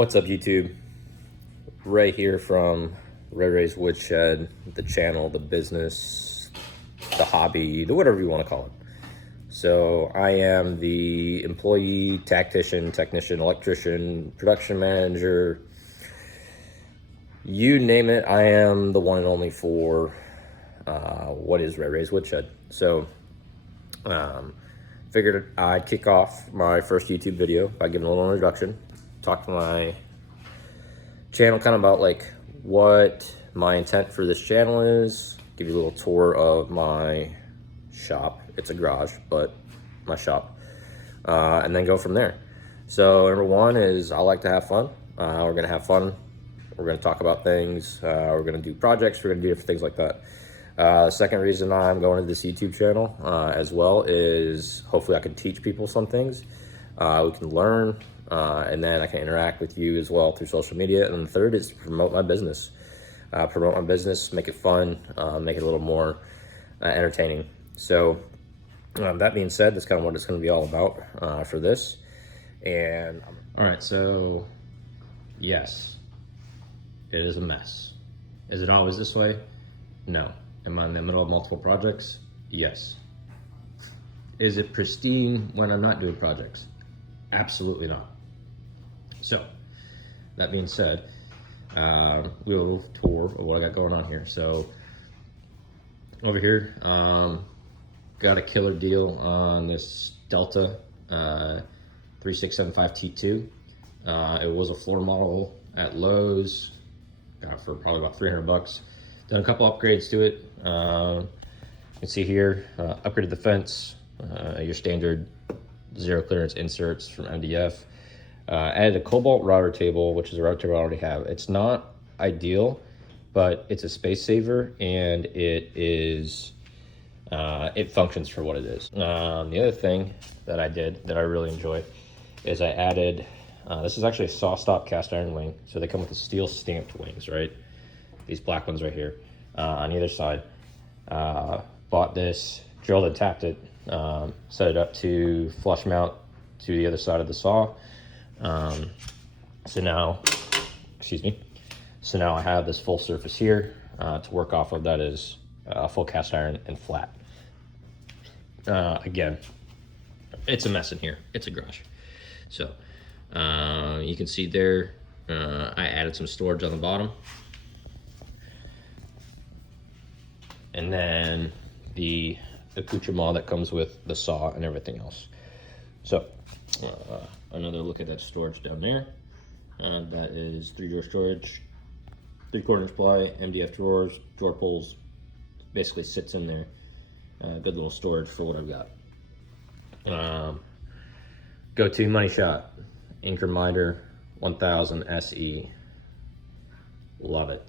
What's up, YouTube? Ray here from Ray's Woodshed, the channel, the business, the hobby, the whatever you want to call it. So I am the employee, tactician, technician, electrician, production manager, you name it. I am the one and only for what is Ray's Woodshed. So figured I'd kick off my first YouTube video by giving a little introduction, talk to my channel kind of about like what my intent for this channel is, give you a little tour of my shop. It's a garage, but my shop, and then go from there. So number one is I like to have fun. We're gonna have fun. We're gonna talk about things. We're gonna do projects. We're gonna do different things like that. Second reason I'm going to this YouTube channel as well is hopefully I can teach people some things. We can learn, and then I can interact with you as well through social media. And the third is to promote my business. Make it fun, make it a little more entertaining. So that being said, that's kind of what it's going to be all about for this. And all right, so yes, it is a mess. Is it always this way? No. Am I in the middle of multiple projects? Yes. Is it pristine when I'm not doing projects? Absolutely not. So that being said, we'll tour of what I got going on here. So over here, got a killer deal on this Delta 3675 T2. It was a floor model at Lowe's, got it for probably about 300 bucks. Done a couple upgrades to it. You can see here, upgraded the fence, your standard zero clearance inserts from MDF. Added a cobalt router table, which is a router table I already have. It's not ideal, but it's a space saver, and it is it functions for what it is. The other thing that I did that I really enjoy is I added, this is actually a saw stop cast iron wing. So they come with the steel stamped wings, right? These black ones right here on either side. Bought this, drilled and tapped it, set it up to flush mount to the other side of the saw. So now I have this full surface here to work off of. That is full cast iron and flat. Again, it's a mess in here. It's a garage. So you can see there, I added some storage on the bottom. And then the accoutrement that comes with the saw and everything else. So another look at that storage down there. That is 3-drawer storage, 3/4 inch ply, MDF drawers, drawer pulls. Basically sits in there. Good little storage for what I've got. Go-to money shot, Anchor Miter 1000 SE. Love it.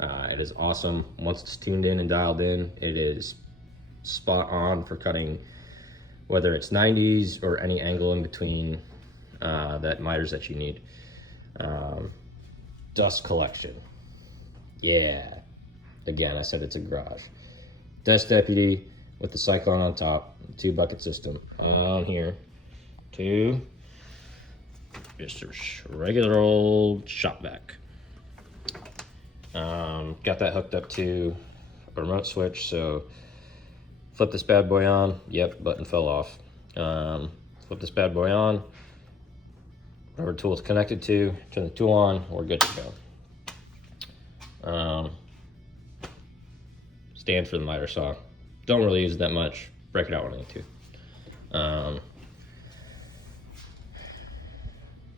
It is awesome. Once it's tuned in and dialed in, it is spot on for cutting, whether it's 90s or any angle in between that miters that you need. Dust collection. Yeah. Again, I said it's a garage. Dust Deputy with the Cyclone on top, 2-bucket system on here to just a regular old shop vac. Got that hooked up to a remote switch, so flip this bad boy on. Yep, button fell off. Flip this bad boy on. Whatever tool it's connected to, turn the tool on, we're good to go. Stand for the miter saw. Don't really use it that much. Break it out when I need to.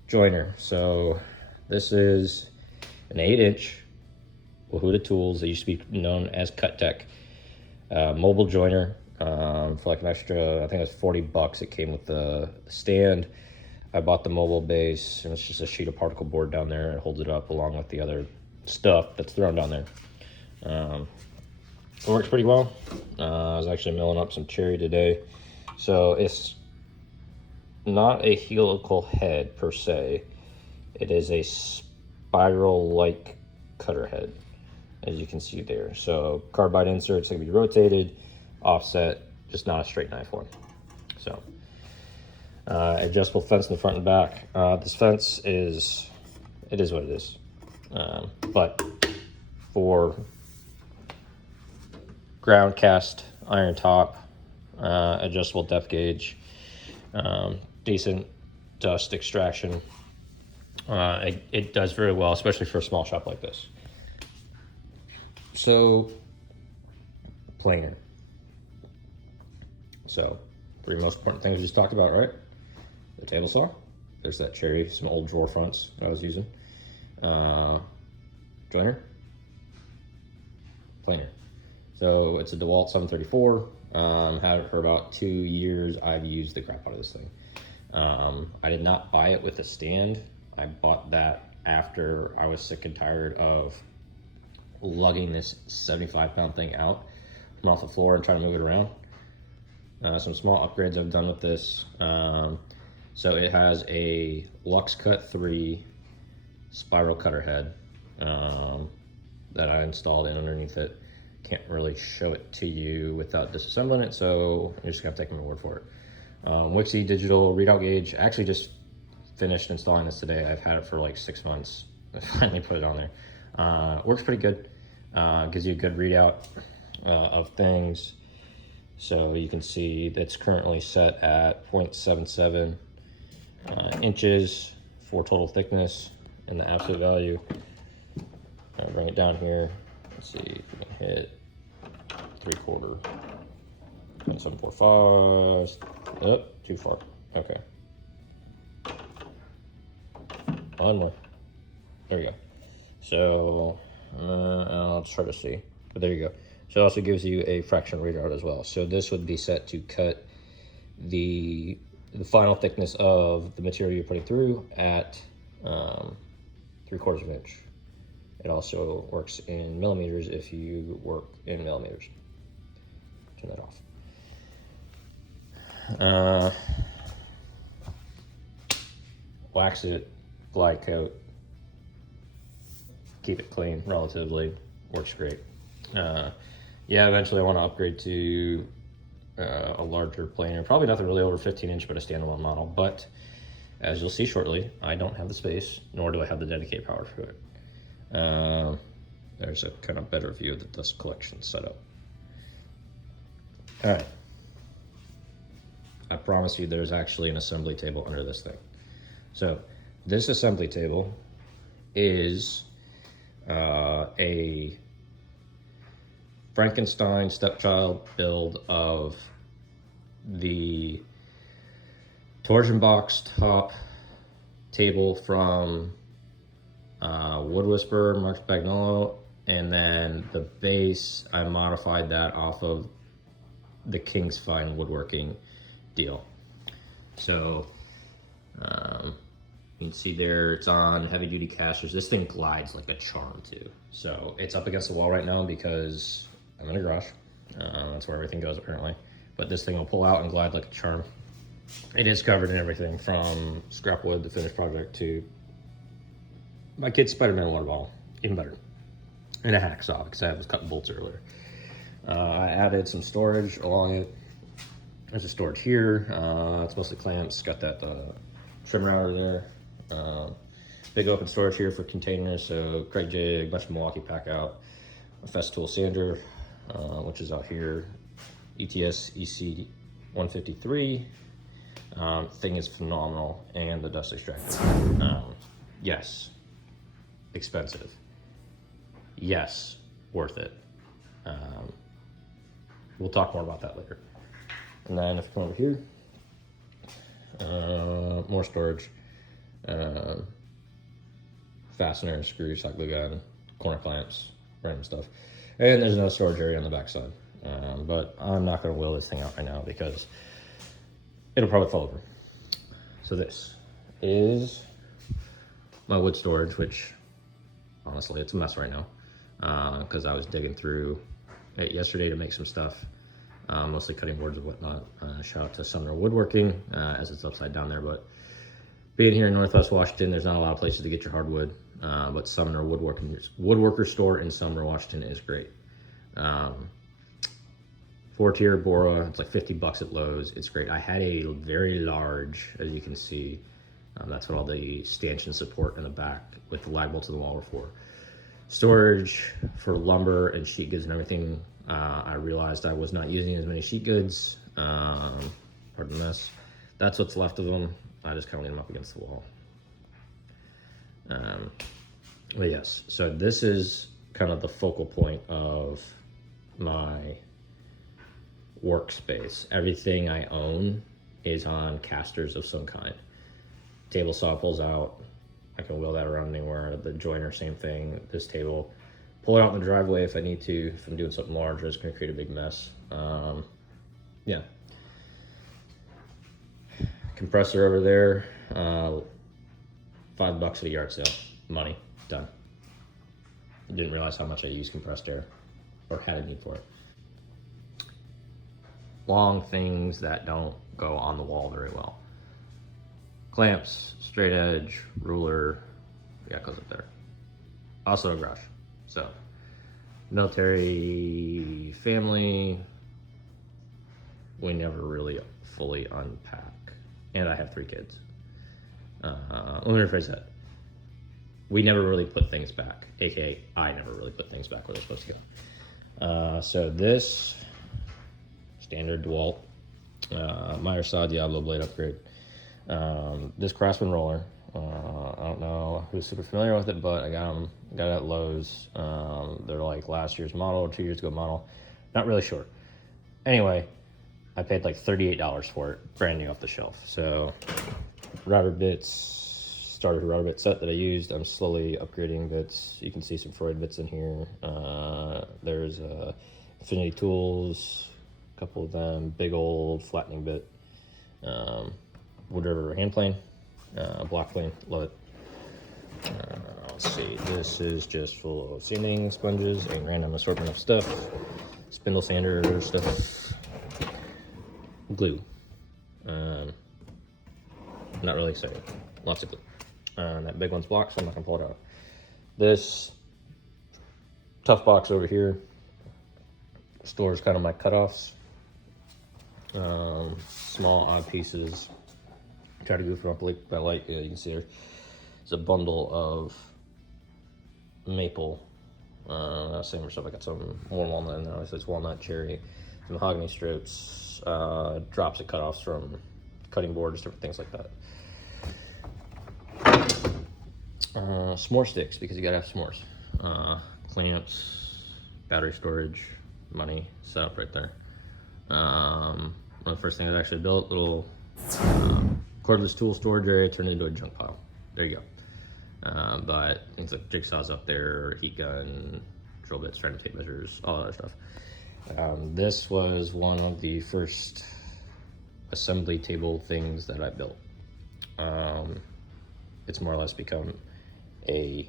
Joiner. So this is an 8-inch Wahuda tools. They used to be known as Cut Tech. Mobile joiner for like an extra, I think it was 40 bucks. It came with the stand. I bought the mobile base, and it's just a sheet of particle board down there. It holds it up along with the other stuff that's thrown down there. It works pretty well. I was actually milling up some cherry today. So it's not a helical head per se. It is a spiral-like cutter head, as you can see there. So carbide inserts that can be rotated, offset, just not a straight knife one. So adjustable fence in the front and back. This fence is it is what it is. But for ground cast iron top, adjustable depth gauge, decent dust extraction, it does very well, especially for a small shop like this. So, planer. So, three most important things we just talked about, right? The table saw. There's that cherry, some old drawer fronts that I was using. Joiner. Planer. So it's a Dewalt 734. Had it for about 2 years. I've used the crap out of this thing. I did not buy it with a stand. I bought that after I was sick and tired of lugging this 75-pound thing out from off the floor and trying to move it around. Some small upgrades I've done with this. So it has a LUX CUT III spiral cutter head that I installed in underneath it. Can't really show it to you without disassembling it, so you're just gonna take my word for it. Wixie digital readout gauge. I actually just finished installing this today. I've had it for like 6 months. I finally put it on there. Works pretty good. Gives you a good readout of things. So you can see that's currently set at 0.77 inches for total thickness and the absolute value. I'll bring it down here. Let's see if we can hit 3/4. 0.745. Oh, too far. Okay. One more. There we go. So I'll try to see. But there you go. So it also gives you a fraction readout as well. So this would be set to cut the final thickness of the material you're putting through at 3/4 of an inch. It also works in millimeters if you work in millimeters. Turn that off. Wax it, glide coat, keep it clean relatively, works great. Yeah, eventually I want to upgrade to a larger planer, probably nothing really over 15 inch, but a standalone model. But as you'll see shortly, I don't have the space, nor do I have the dedicated power for it. There's a kind of better view of the dust collection setup. All right. I promise you there's actually an assembly table under this thing. So this assembly table is a Frankenstein stepchild build of the torsion box top table from Wood Whisperer, Mark Spagnolo, and then the base, I modified that off of the King's Fine woodworking deal. So you can see there it's on heavy duty casters. This thing glides like a charm too. So it's up against the wall right now because I'm in a garage. That's where everything goes apparently. But this thing will pull out and glide like a charm. It is covered in everything from scrap wood, the finished project, to my kid's Spider-Man water bottle, even better. And a hacksaw because I was cutting bolts earlier. I added some storage along it. There's a storage here. It's mostly clamps. Got that trim router there. Big open storage here for containers. So Craig jig, bunch of Milwaukee pack out, a Festool sander, which is out here. ETS EC 153. Thing is phenomenal, and the dust extractor. Yes, expensive. Yes, worth it. We'll talk more about that later. And then if you come over here, more storage, fasteners, screws, hot glue gun, corner clamps, random stuff. And there's another storage area on the back side. But I'm not gonna wheel this thing out right now because it'll probably fall over. So this is my wood storage, which honestly, it's a mess right now because I was digging through it yesterday to make some stuff, mostly cutting boards and whatnot. Shout out to Sumner Woodworking, as it's upside down there, but being here in Northwest Washington, there's not a lot of places to get your hardwood, but Sumner Woodworker store in Sumner, Washington is great. 4-tier Bora, it's like $50 at Lowe's. It's great. I had a very large, as you can see, That's what all the stanchion support in the back with the lag bolts in the wall were for. Storage for lumber and sheet goods and everything. I realized I was not using as many sheet goods. Pardon this. That's what's left of them. I just kind of lean them up against the wall. But yes, so this is kind of the focal point of my workspace. Everything I own is on casters of some kind. Table saw pulls out. I can wheel that around anywhere. The joiner, same thing. This table, pull it out in the driveway if I need to. If I'm doing something large, it's going to create a big mess. Yeah. Compressor over there, $5 at a yard sale. Money, done. Didn't realize how much I use compressed air or had a need for it. Long things that don't go on the wall very well. Clamps, straight edge, ruler, yeah, it goes up there. Also a garage. So, military family, we never really fully unpack. And I have 3 kids. Let me rephrase that. We never really put things back, aka I never really put things back where they're supposed to go. So this standard Dewalt Meyer Saw Diablo blade upgrade. This Craftsman roller, I don't know who's super familiar with it, but I got it at Lowe's. They're like last year's model or 2 years ago model. Not really sure. Anyway, I paid like $38 for it, brand new off the shelf. So router bits, started a router bit set that I used. I'm slowly upgrading bits. You can see some Freud bits in here. There's Infinity Tools, a couple of them, big old flattening bit. Wood River hand plane, block plane, love it. Let's see, this is just full of sanding sponges, a random assortment of stuff, spindle sander stuff, glue. Not really exciting, lots of glue. That big one's blocked, so I'm not gonna pull it out. This tough box over here stores kind of my cutoffs, small odd pieces. Try to goof it up like I like. You can see there's a bundle of maple. Same for stuff. I got some more walnut in there. Obviously, it's walnut, cherry, some mahogany strips, drops of cutoffs from cutting boards, different things like that. S'more sticks, because you gotta have s'mores. Clamps, battery storage, money, setup right there. One of the first things I actually built, little cordless tool storage area turned into a junk pile. There you go. But things like jigsaws up there, heat gun, drill bits, trying to tape measures, all that other stuff. This was one of the first assembly table things that I built. It's more or less become a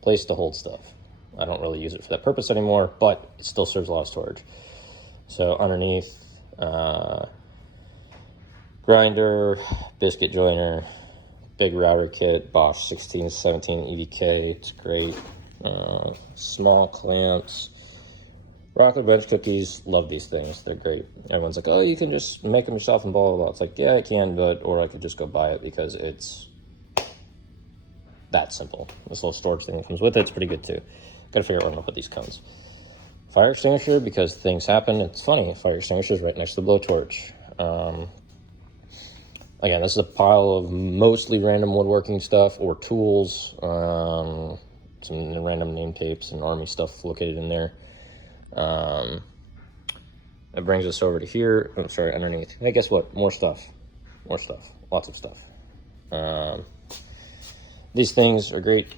place to hold stuff. I don't really use it for that purpose anymore, but it still serves a lot of storage. So underneath, grinder, biscuit joiner, big router kit, Bosch 1617 EDK, it's great. Small clamps, rocker bench cookies, love these things, they're great. Everyone's like, oh, you can just make them yourself and blah, blah, blah. It's like, yeah, I can, but, or I could just go buy it because it's that simple. This little storage thing that comes with it's pretty good too. Gotta figure out where I'm gonna put these cones. Fire extinguisher, because things happen. It's funny, fire extinguisher is right next to the blowtorch. Again, this is a pile of mostly random woodworking stuff or tools, some random name tapes and army stuff located in there. That brings us over to here. Oh, sorry, underneath. Hey, guess what? More stuff. More stuff. Lots of stuff. These things are great.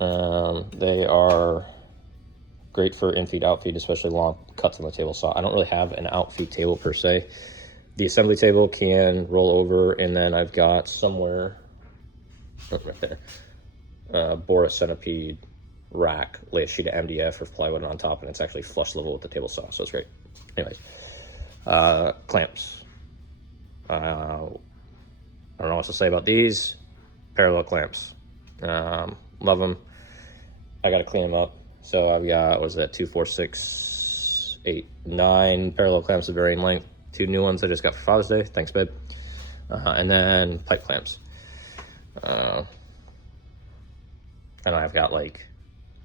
They are great for in-feed, out-feed, especially long cuts on the table saw. I don't really have an out-feed table per se. The assembly table can roll over, and then I've got somewhere, oh, right there, Boris centipede rack, lay a sheet of MDF or plywood on top, and it's actually flush level with the table saw, so it's great. Anyways, clamps. I don't know what else to say about these. Parallel clamps. Love them. I got to clean them up. So I've got, what is that, 2, 4, 6, 8, 9 parallel clamps of varying length. 2 new ones I just got for Father's Day. Thanks, babe. And then pipe clamps. And I've got like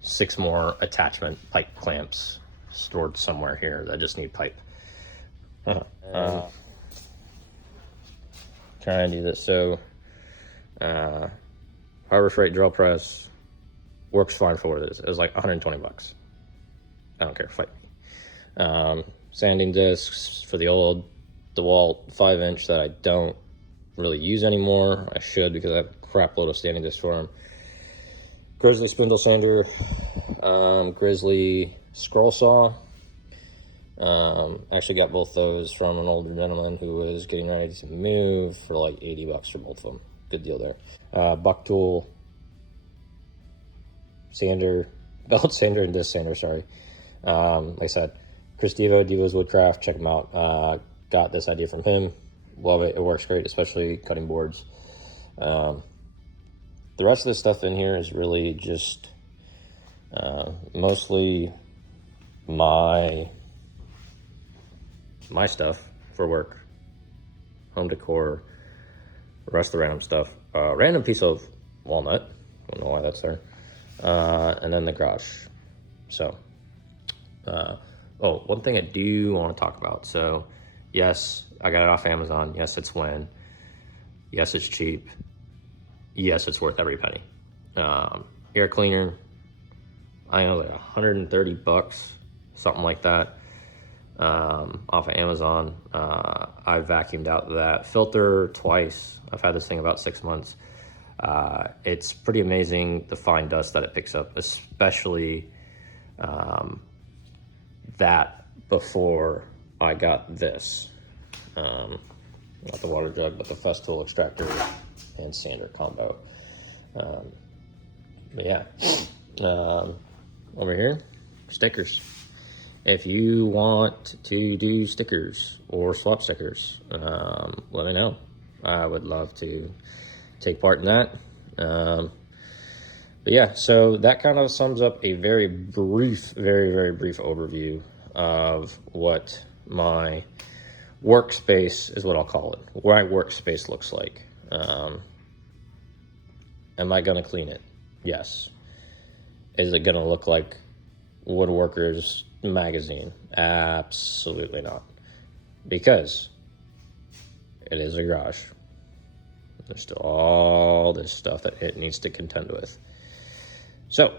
6 more attachment pipe clamps stored somewhere here that just need pipe. Trying to do this. So Harbor Freight drill press works fine for what it is. It was like 120 bucks. I don't care, fight me. Sanding discs for the old Dewalt 5-inch that I don't really use anymore. I should, because I have a crap load of sanding discs for them. Grizzly spindle sander, Grizzly scroll saw. Actually got both those from an older gentleman who was getting ready to move for like 80 bucks for both of them. Good deal there. Buck tool sander, belt sander and disc sander, sorry. Like I said, Chris Devo's Woodcraft, check him out. Got this idea from him. Love it. It works great, especially cutting boards. The rest of the stuff in here is really just mostly my stuff for work, home decor, the rest of the random stuff. Random piece of walnut, don't know why that's there, and then the garage. So, oh, one thing I do want to talk about. So, yes, I got it off Amazon. Yes, it's Win. Yes, it's cheap. Yes, it's worth every penny. Air cleaner, I know, like 130 bucks, something like that, off of Amazon. I vacuumed out that filter twice. I've had this thing about 6 months. It's pretty amazing the fine dust that it picks up, especially that before I got this. Not the water jug, but the Festool extractor and sander combo. But yeah, over here, stickers. If you want to do stickers or swap stickers, let me know. I would love to take part in that. But yeah, so that kind of sums up a very brief, very brief overview of what my workspace is, what I'll call it, what my workspace looks like. Am I gonna clean it? Yes. Is it gonna look like Woodworkers magazine? Absolutely not. Because it is a garage. There's still all this stuff that it needs to contend with. So,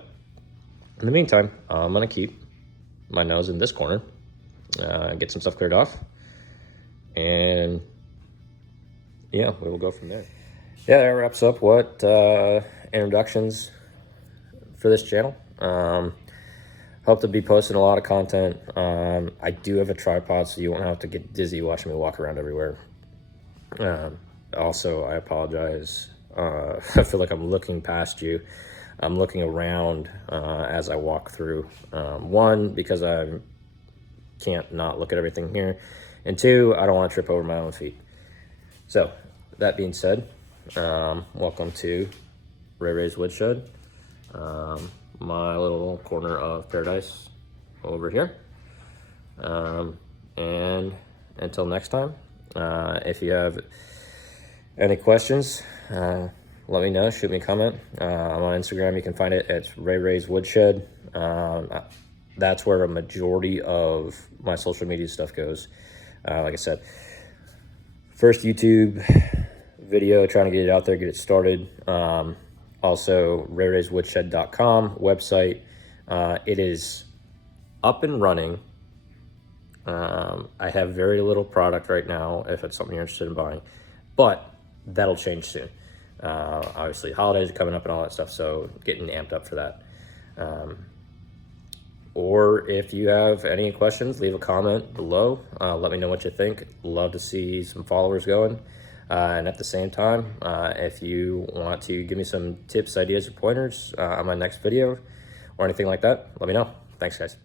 in the meantime, I'm gonna keep my nose in this corner, get some stuff cleared off, and yeah, we will go from there. Yeah, that wraps up what introductions for this channel. Hope to be posting a lot of content. I do have a tripod, so you won't have to get dizzy watching me walk around everywhere. Also, I apologize. I feel like I'm looking past you. I'm looking around as I walk through. One, because I can't not look at everything here. And two, I don't want to trip over my own feet. So, that being said, welcome to Ray Ray's Woodshed. My little corner of paradise over here. And until next time, if you have any questions, let me know, shoot me a comment. I'm on Instagram, you can find it at Ray Ray's Woodshed. That's where a majority of my social media stuff goes. Like I said, first YouTube video, trying to get it out there, get it started. Also, rayrayswoodshed.com website. It is up and running. I have very little product right now, if it's something you're interested in buying, but that'll change soon. Obviously, holidays are coming up and all that stuff, so getting amped up for that. Or if you have any questions, leave a comment below. Let me know what you think. Love to see some followers going. And at the same time, if you want to give me some tips, ideas, or pointers on my next video or anything like that, let me know. Thanks, guys.